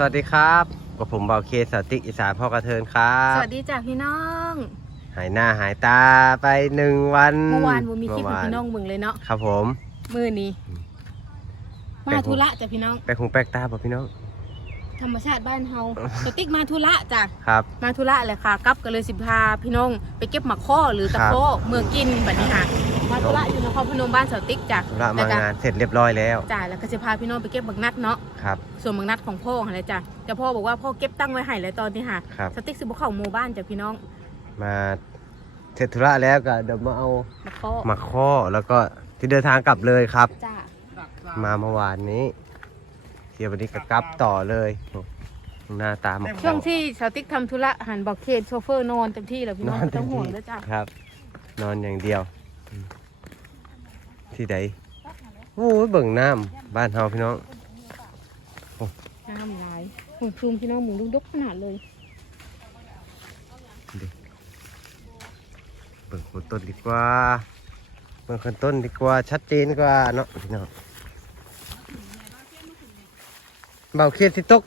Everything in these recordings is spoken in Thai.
สวัสดีครับกับผมเบาเคสติกอีสานพ่อกระเทินครับสวัสดีจ้ะพี่น้อง หายหน้าหายตาไปหนึ่งวันเมื่อวานบูมีคลิปเมื่ให้วาพี่น้องมึงเลยเนาะครับผมมือนี้ไปมาผมธุระจ้ะพี่น้องไปคงแปลกตาป่ะพี่น้อง ธรรมชาติบ้านเฮาสติ๊กมาธุระจ้ะครับ มาธุระแหละค่ะกลับก็เลยสิพาพี่น้องไปเก็บหมากข้อหรือตะครับโคเมืองกินแบบนี้ค่ะ มาธุระอยู่นครพนมบ้านสาวติ๊กจ้ะธุระแล้วมาก็งานเสร็จเรียบร้อยแล้วจ้ะแล้วก็จะพาพี่น้องไปเก็บบักนัดเนาะครับส่วนบักนัดของพ่ออะไรจ้ะแต่พ่อบอกว่าพ่อเก็บตั้งไว้ให้แล้วตอนนี้ค่ะครับสติ๊กสิบุเข้าหมู่บ้านจ้ะพี่น้อง มาเสร็จธุระแล้วก็เดี๋ยวมาเอาหมากข้อมาข้อแล้วก็ที่เดินทางกลับเลยครับจ้ะมาเมื่อวานนี้เที่ยววันนี้ก็กลับต่อเลยโอ้หน้าตาหมกช่วงที่สาวติ๊กทำธุระหันบอกเคนโชเฟอร์นอนเต็มที่แล้วพี่น้องไม่ต้องห่วงแล้วจ้ะครับ นอนอย่างเดียวอืม ที่ใดโอ้ยเบิ่งน้ำบ้านเฮาพี่น้องน้ำลายหมูพรุมพี่น้องหมูลูกดกขนาดเลยเบิ่งคนต้นดีกว่าเบิ่งคนต้นดีกว่าชัดเจนกว่าเนาะพี่น้องเบาเคียนที่ตก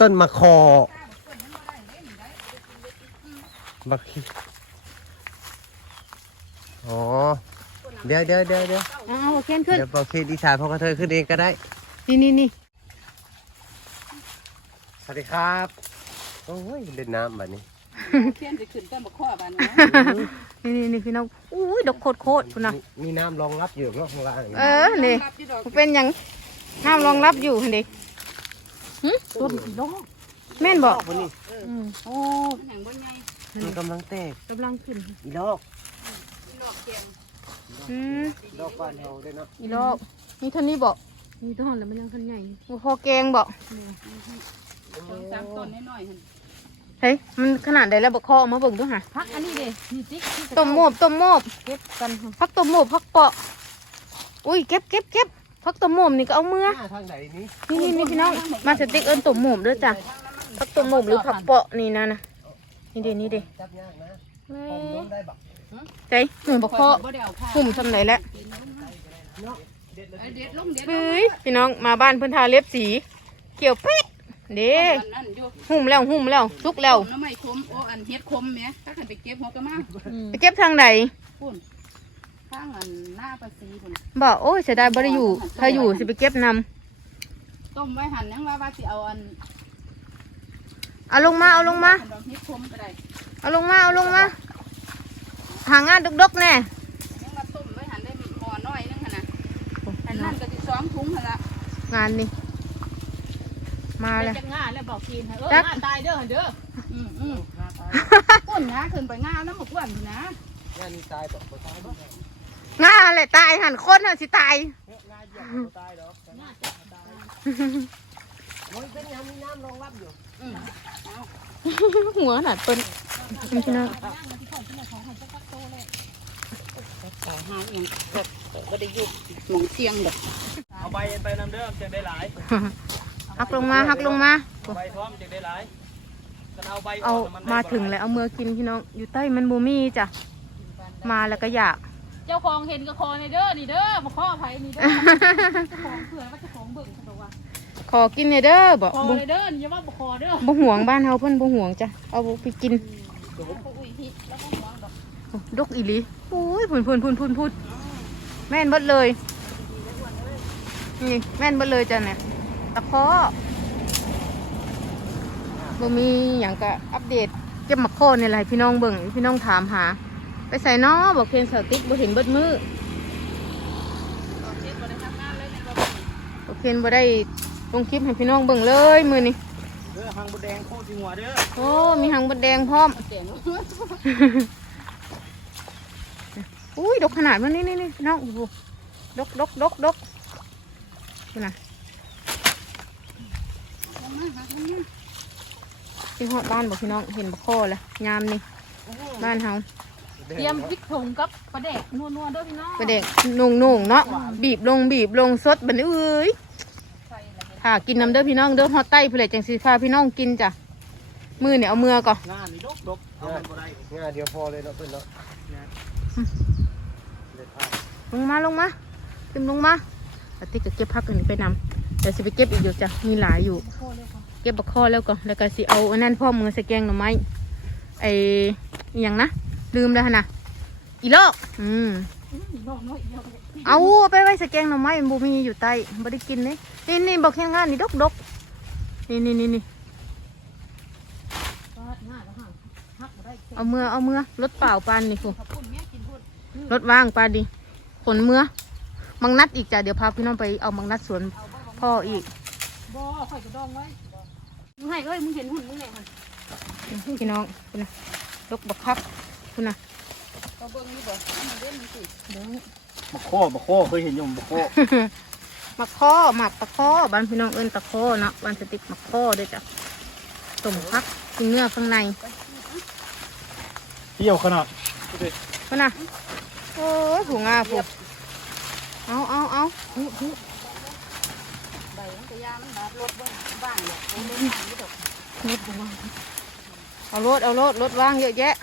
ต้นมะคอบักเคียนอ๋อ เดี๋ยวเดี๋ยวเดี๋ยวเดี๋ยวเอาเอาเคนขึ้นเดี๋ยวเบาเคียนอีสานพอกระเทยขึ้นเองก็ได้นี่นี่นี่สวัสดีครับโอ้ยเล่นน้ำแบบนี้เทียนจะขึ้นต้นบกข้อบ้านนะนี่นี่นี่พี่น้องอุ้ยดอกโคตรโคตรคุณนะมีมีน้ำรองรับอยู่เนาะข้างล่างเออนี่รับอยู่ดอกเป็นหยังห้ามรองรับอยู่เห็นดิหึต้นดอกแม่นบอกวันนี้อืมโอ้มันหยังบ่ใหญ่มันกำลังแตกกำลังขึ้นอีดอกดอกเทียน อืมดอกบานเฮาด้วยเนาะอีดอกนี่เท่านี้บอกนี่ต้นแล้วมันยังทันใหญ่โอ้พอแกงบอกสองสามต้นน้อยๆหั่นเฮ้ยมันขนาดใดแล้วบอกคอเอามาเบิ่งดูหะพักอันนี้เด้นี่ติ๊กต้มโมบต้มโมบเก็บกันพักต้มโมบพักเปาะ อุ้ยเก็บเก็บเก็บพักต้มโมบนี่ก็เอาเมื่อหน้าทางไหนนี้นี่นี่นี่พี่น้องมาสติ๊กเอิญตุ่มหมุมด้วยจ้ะผักตุ่มหมุมหรือผักเปาะนี่นะนะนี่เดนี่เดจับยากนะแม่ผมล้มได้บัก ใจหมูบะเคาะบ่ได้เอาผ้าหุ่มทำไหนแล้วเอ้ยเด็ดลงเด็ดลงเฮ้ยพี่น้องมาบ้านเพิ่นทาเล็บสีเขียวเป๊ะเด้อันนั่นอยู่หุ่มแล้วหุ่มแล้วสุกแล้วน้ำไม้คมโอ้อันเฮ็ดคมแหมถ้าคันไปเก็บหัวกะมาไปเก็บทางไหนพุ่นข้างอันหน้าประสีพุ่นบอกโอ้ยเสียดายบ่ได้อยู่ถ้าอยู่สิไปเก็บนต้มไว้หั่นยังว่าว่าสิเอาอันำเอาลงมาเอาลงมาดอกเฮ็ดคมก็ได้เอาลงมาเอาลงมา หางานดกๆแน่ยังว่าต้มไว้หั่นได้หม้อน้อยนึงหั่นน่ะอันนั้นก็สิสองถุงหั่นละงานนี่มาแล้วจะง่าแล้วบอกกินเออจักง่าตายเด้อเด้ออืมอืมพุ่นนะขึ้นไปง่าแล้วหมกอ้วนพุ่นนะงานนี้ตายบ่บ่ตายบ่งาแหละตายหันคนหันสิตายงานเหยียบบ่ตายดอกมันเป็นยังมีน้ำรองรับอยู่อืมหัวหนาดเปิ้นพี่น้อง ต่อหาเองก็ก็ได้อยุบหมองเสียงดอกเอาใบไปนำเด้อจะได้หลายหักลงมาหักลงมาใบพร้อมจะได้หลายกันเอาใบเอากนนไมาถึงแล้วเอามือกินพี่น้องอยู่ใต้มันบูมี่จ้ะมาแล้วก็อยาก เจ้าของเห็นก็คอในเด้อนี่เด้อมาข้อไผนี่เด้อเจ้าของเผื่อว่าเจ้าของเบิ่งเขาบอกว่าขอกินหน่อยเด้อบอกคอบ่ในเด้อนี่อย่าว่าบ่คอเด้อบ่ห่วงบ้านเฮาเพิ่นบ่ห่วงจ้ะเอาไปกิน ดอกโอ้ดกอีหลีอุ้ยพุ่นพุ่นพุ่นพุ่นพุ่นแม่นเบิดเลย นี่แม่นเบิดเลยจ้ะเนี่ยตะเคอบ่มีหยังก็อัปเดตเก็บหมักโคนี่แหละให้พี่น้องเบิ่งพี่น้องถามหา ไปใส่น้อบอกเคนเสาติ๊กบ่เห็นเบิดมือเช็ดบ่ได้ทำงานเลยเนี่ยบ่โอเคนบ่ได้ลงคลิปให้พี่น้องเบิ่งเลยมือนี้เด้อหางบดแดงโคตรที่หัวเด้อโอ้มีหางบดแดงพร้อมเจ๋ง อุ้ยดกขนาดมันนี่นี่นี่พี่น้องดูดกดกดกดกดูนะที่หอดบ้านบอกพี่น้องเห็นบักโคแล้วยามนี่บ้านเฮาเตรียมพริกถุงกับปลาแดกนัวๆเด้อพี่น้องไปเด็กนุ่งนุ่งๆเนาะบีบลงบีบลงสดบัดนเอ้ยใส่อะไรค่ะกินน้ำเด้อพี่น้องเด้อฮอดใต้เพื่อจังสีฟ้าพี่น้องกินจ้ะมือเนี่ยเอามือก่อนงานนี่ดกดกเอามันบ่ได้งานเดียวพอเลยเนาะเพิ่นเนาะเด็ดผ้าล งมาลงมาขึ้นลงมาปฏิกก็เก็บพักอันนี้ไปนำไปดี๋ยวสิไปเก็บอีกอยู่จ้ะมีหลายอยู่ เก็บบักข้อแล้วก็แล้วก็สิเอาอันนั้นพ่อมือใส่แกงหน่อไม้ไอ้อหย่างนะลืมแล้วหั่นนะอีลอกอืมน้องน้อยเดียวเอาไปไว้ใส่แกงหน่อไม้มันบ่มีอยู่ใต้บ่ได้กินนี่นี่นี่บอกแค่งานนี่ดกดกนี่นี่นี่นี่ก็หน้าแล้วห่างฮักบ่ได้เอามือเอามือรถเปล่าปานนี่คุณขอบคุณแม่กินพูดรถว่างปานดิ ขนมือมังนัดอีกจ้ะเดี๋ยวพาพี่น้องไปเอามังนัดสวนพ่ออีกบ่ข่อยก็ดองไว้มึงให้เอ้ยมึงเห็นหุ่นมึงไงมันพี่น้องคุณนะดกบักคักคุณนะก็เบิ่งนี่บ่มันเล่นมันสิเดี๋ยวมาโคมาโคเคยเห็นอยู่มาโคมักข้อหมักตะข้อบ้านพี่น้องเอิ้นตะข้อเนาะบ้านสติกมักข้อด้วยจ้ะต้มพักกินเนื้อข้างในเที่ยวขนาดคุณนะ โอ้ยผูงาผูเอาเอาเอาหูหูใบมันก็ยามันบาดรถเบิ่งบ้านเนี่ยเอาเลยหาไม่ดอกเน็ดบ่วางเอารถเอารถรถว่างเยอะแยะ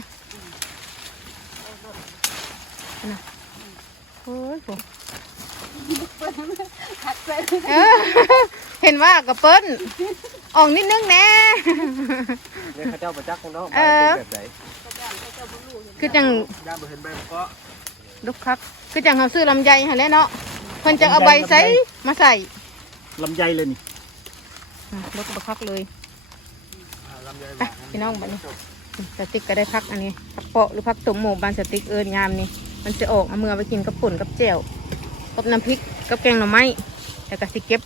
คุณนะโอ้ยผูหักไปเออเห็นว่ากระเปิ้นออกนิดนึงแน่เนี่ยเขาเจ้าประจักษ์ของเนาะเออแบบไหนคือจัง ย่าบ่เห็นแบบก็ลูกครับคือจังเขาซื้อลำไยหั่นแหละเนาะเพิ่นจะเอาใบใส่มาใส่ลำไยเลยนี่อะรถบักคักเลยไปพี่น้องบัดนี้สติ๊กก็ได้พักอันนี้พักเปาะหรือพักตมหมูบานสติ๊กเอิญยามนี่มันจะออกเอามือไปกินกับป่นกับแจ่วกับน้ำพริกกับแกงหน่อไม้แล้วก็สิเก็บ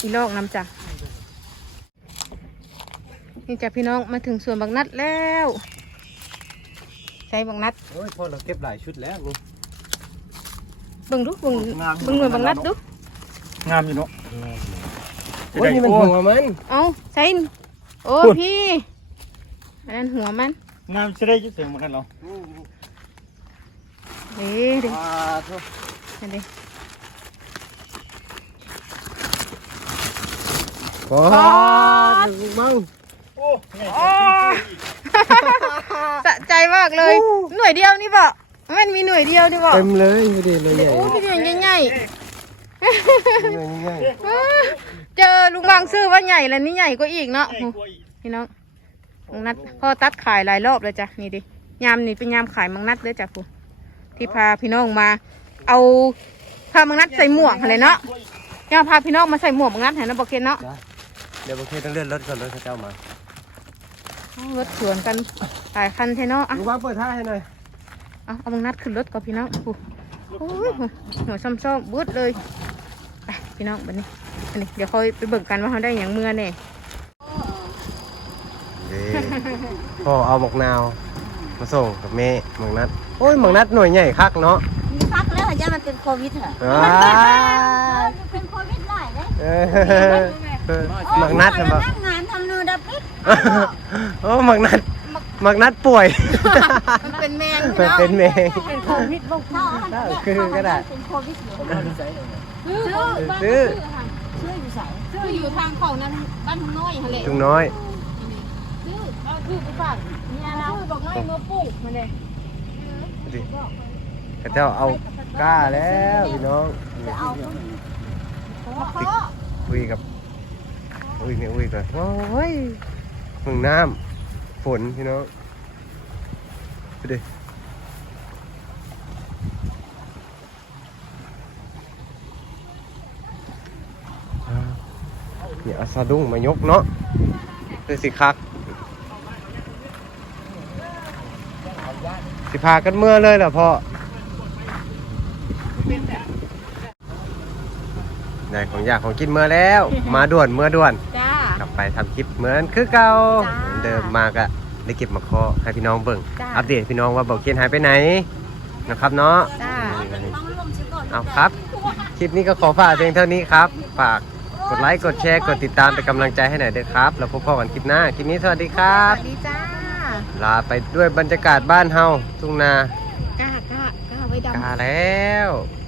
อีลอกน้ำจ้ะนี่จ้ะพี่น้องมาถึงสวนบักนัดแล้ว ใส่บักนัดโอ้ยพอเราเก็บหลายชุดแล้วนี่เบิ่งดูเบิ่งเบิ่งหน่วยบักนัดดูงามอยู่เนาะโอ้ยนี่มันหัวมันเอาใส่โอ้พี่อันนั้นหัวมันงามจะได้ยินเสียงเหมือนกันเหรอเด้เด้ว้าทุกเด้ปอดมึงโอ้ไง สะใจมากเลย หน่วยเดียวนี่บ่มันมีหน่วยเดียวนี่บ่เต็มเลยไม่ได้เลยใหญ่โอ้พี่เดียวใหญ่ง่ายๆเจอลุงบางซื้อว่าใหญ่แล้วนี่ใหญ่กว่าอีกเนาะไอ้กล้วยพี่น้องมังนัดพ่อตัดขายหลายรอบเลยจ้ะนี่ดิยามนี่เป็นยามขายมังนัดเด้อจ้ะผู้ที่พาพี่น้องมา เอาพามังนัดใส่หมวกอะไรเนาะยามพาพี่น้องมาใส่หมวกมังนัดเห็นนะบอกเคนเนาะเดี๋ยวบางทีต้องเลื่อนรถก่อนรถเขาเจ้ามาเอา รถสวนกันหลายคันเทเนาะอะลุงว่างเปิดท่าให้หน่อยเอาเอามังนัดขึ้นรถก่อนพี่น้องผู้โอ้ยหัวซ้ำๆบึดเลยไปพี่น้องบัดนี้อันนี้เดี๋ยวค่อยไปเบิ่งกันว่าเขาได้อย่างเมื่อเนี่ยพ่อเอาหมกนาวมาส่งกับแม่หมกนัด โอ้ยหมกนัดหน่วยใหญ่คักเนาะมีพักแล้วย่ามันเป็นโควิดเหรอว้าเป็นโควิดหลายเลยเออหมกนัดทำทำ โอ้หมักนัดหมักนัดป่วย มันเป็นแมงมันเป็นเมงเป็นโควิดบ้างพ่อคือก็ได้เป็นโควิดอยู่ซื้อบ้านซื้อช่วยอยู่ใส่ซื้ออยู่ทางเขานั้นบ้านทุ่งน้อยหั่นแหละจุงน้อยซื้อเอาซื้อไปฝากเนี่ยเราซื้อบอกน้อยมาปลูกมันเลยดิข้าเจ้าเอากล้าแล้วพี่น้องจะเอาคุยกับอุ้ยนี่อุ้ยก่อนโอ้ย มึงน้ำฝนพี่น้องไปดิเนี่ยอาสะดุ้งมายกเนาะคือสิคัก สิพากันเมื่อเลยเหรอพ่อได้ของอยากของกินเมื่อแล้ว มาด่วนเมื่อด่วน จ้ ไปทำคลิปเหมือนคือเก่าจ้า เหมือนเดิมมากะได้เก็บมาเคอให้พี่น้องเบิ่งจ้าอัปเดตพี่น้องว่าบอกเกียนหายไปไหนนะครับเนาะ จ้าต้องรวมชิก่อนเอาครับ คลิปนี้ก็ขอฝากเพียงเท่านี้ครับ ฝากกดไลค์ กดแชร์ กดติดตามเป็นกำลังใจให้หน่อยเด้อครับ แล้วพบกันคลิปหน้า คลิปนี้สวัสดีครัสบ วัสดีจ้าลาไปด้วยบรรยากาศบ้านเฮาทุ่งนากล้ากล้ากล้าไว้ดำ กาแล้วก